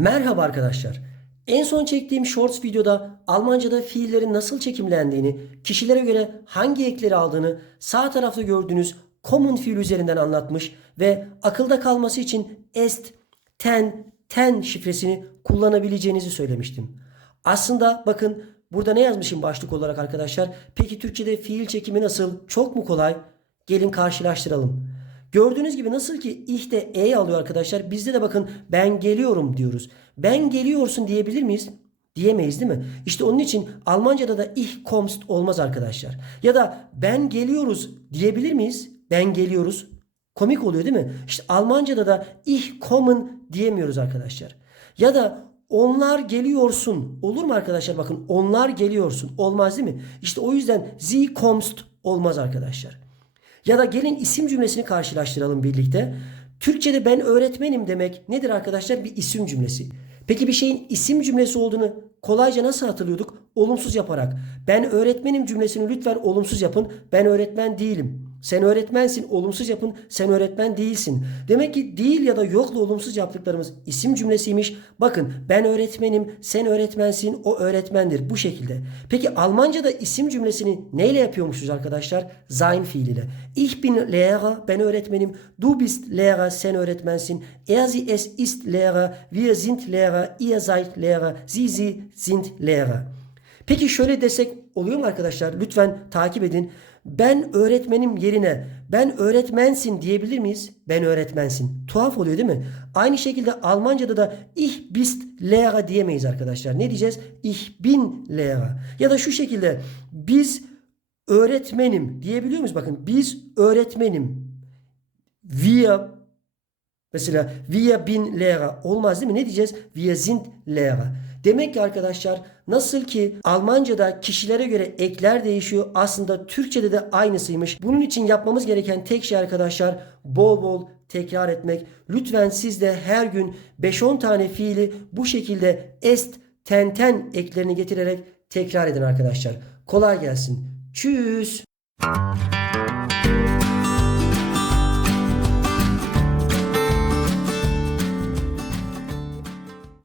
Merhaba arkadaşlar. En son çektiğim Shorts videoda Almanca'da fiillerin nasıl çekimlendiğini, kişilere göre hangi ekleri aldığını sağ tarafta gördüğünüz common fiil üzerinden anlatmış ve akılda kalması için est, ten, ten şifresini kullanabileceğinizi söylemiştim. Aslında bakın burada ne yazmışım başlık olarak arkadaşlar? Peki Türkçe'de fiil çekimi nasıl? Çok mu kolay? Gelin karşılaştıralım. Gördüğünüz gibi nasıl ki ich de e alıyor arkadaşlar. Bizde de bakın ben geliyorum diyoruz. Ben geliyorsun diyebilir miyiz? Diyemeyiz değil mi? İşte onun için Almanca'da da ich kommst olmaz arkadaşlar. Ya da ben geliyoruz diyebilir miyiz? Ben geliyoruz. Komik oluyor değil mi? İşte Almanca'da da ich kommen diyemiyoruz arkadaşlar. Ya da onlar geliyorsun. Olur mu arkadaşlar? Bakın onlar geliyorsun. Olmaz değil mi? İşte o yüzden sie kommst olmaz arkadaşlar. Ya da gelin isim cümlesini karşılaştıralım birlikte. Türkçe'de ben öğretmenim demek nedir arkadaşlar? Bir isim cümlesi. Peki bir şeyin isim cümlesi olduğunu kolayca nasıl hatırlıyorduk? Olumsuz yaparak. Ben öğretmenim cümlesini lütfen olumsuz yapın. Ben öğretmen değilim. Sen öğretmensin. Olumsuz yapın. Sen öğretmen değilsin. Demek ki değil ya da yokla olumsuz yaptıklarımız isim cümlesiymiş. Bakın ben öğretmenim. Sen öğretmensin. O öğretmendir. Bu şekilde. Peki Almanca'da isim cümlesini neyle yapıyormuşuz arkadaşlar? Sein fiiliyle. Ich bin Lehrer. Ben öğretmenim. Du bist Lehrer. Sen öğretmensin. Er sie es ist Lehrer. Wir sind Lehrer. Ihr seid Lehrer. Sie sie sind Lehrer. Peki şöyle desek oluyor mu arkadaşlar? Lütfen takip edin. Ben öğretmenim yerine ben öğretmensin diyebilir miyiz? Ben öğretmensin. Tuhaf oluyor değil mi? Aynı şekilde Almanca'da da ich bist Lehrer diyemeyiz arkadaşlar. Ne diyeceğiz? Ich bin Lehrer. Ya da şu şekilde biz öğretmenim diyebiliyor muyuz? Bakın biz öğretmenim. Wir Mesela wir bin Lehrer olmaz değil mi? Ne diyeceğiz? Wir sind Lehrer. Demek ki arkadaşlar nasıl ki Almanca'da kişilere göre ekler değişiyor aslında Türkçe'de de aynısıymış. Bunun için yapmamız gereken tek şey arkadaşlar bol bol tekrar etmek. Lütfen siz de her gün 5-10 tane fiili bu şekilde est, ten ten eklerini getirerek tekrar edin arkadaşlar. Kolay gelsin. Tschüss.